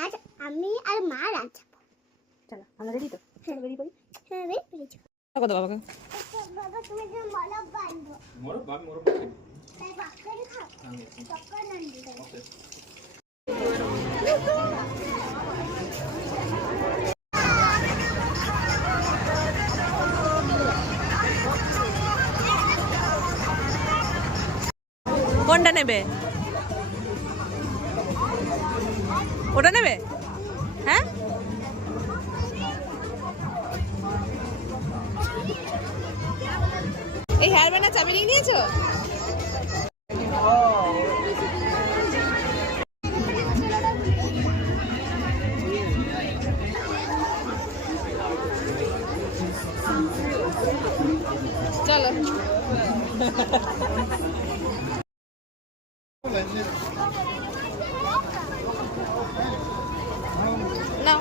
আজ আমি আর মা রাত যাবো। চলো আমরা রেডি তো? চলো বেরিয়ে পড়ি। হ্যাঁ বেরিয়েছো কত বাবাকে? বাবা তুমি যে মলক বাঁধবো মোরব তাই পপকর্ন খাও। পপকর্ন আনবি। কোনটা নেবে? ওটা নেবে? হ্যাঁ এই হেয়ার ব্যান্ডের চাবি নিয়ে নিয়েছো? চলো নাও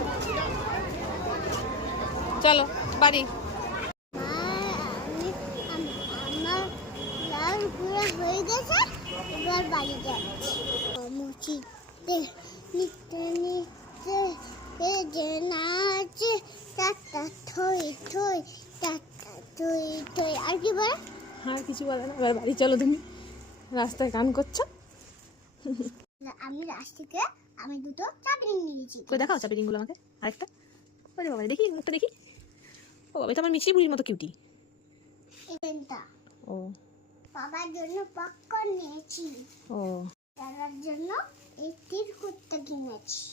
চলো বাড়ি। আমার লাল পুরো হয়ে গেছে, এবার বাড়ি যাচ্ছি। মুচিতে নিতে নিতে যে নাচে টাটা থই থই টাটা থই থই। আর কি বলে? আর কিছু বলে না, এবার বাড়ি চলো। তুমি রাস্তায় গান করছো। আমি রাস্তা থেকে আমি দুটো চাবি নিয়েছি। কই দেখাও চাবি রিংগুলো আমাকে আরেকটা। ওরে বাবা দেখি মুখটা দেখি। ও বাবা এটা আমার মিষ্টি বুড়ির মতো কিউটি। এখানটা ও বাবার জন্য পপকর্ন নিয়েছি, ও দাদার জন্য এই তিরকুটটা কিনেছি।